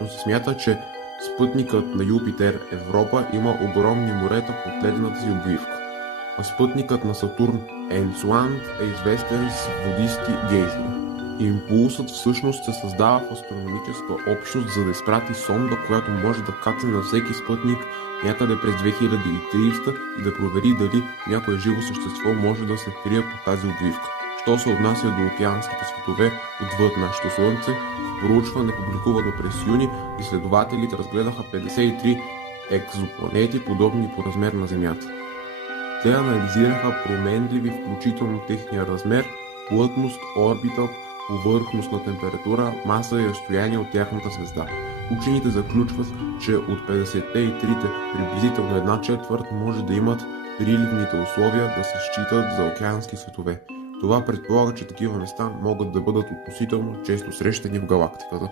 но се смята, че спътникът на Юпитер Европа има огромни морета под ледената си обвивка, а спътникът на Сатурн Енцелад е известен с водисти гейзери. Импулсът всъщност се създава в астрономическа общност, за да изпрати сонда, която може да кацне на всеки спътник някъде през 2030 и да провери дали някое живо същество може да се крие под тази обвивка. Що се отнася до океанските светове отвъд нашето Слънце, в проучване, публикувано през юни, изследователите разгледаха 53 екзопланети, подобни по размер на Земята. Те анализираха променливи, включително техния размер, плътност, орбита, повърхностна температура, маса и разстояние от тяхната звезда. Учените заключват, че от 53-те приблизително една четвърт може да имат приливните условия да се считат за океански светове. Това предполага, че такива места могат да бъдат относително често срещани в галактиката.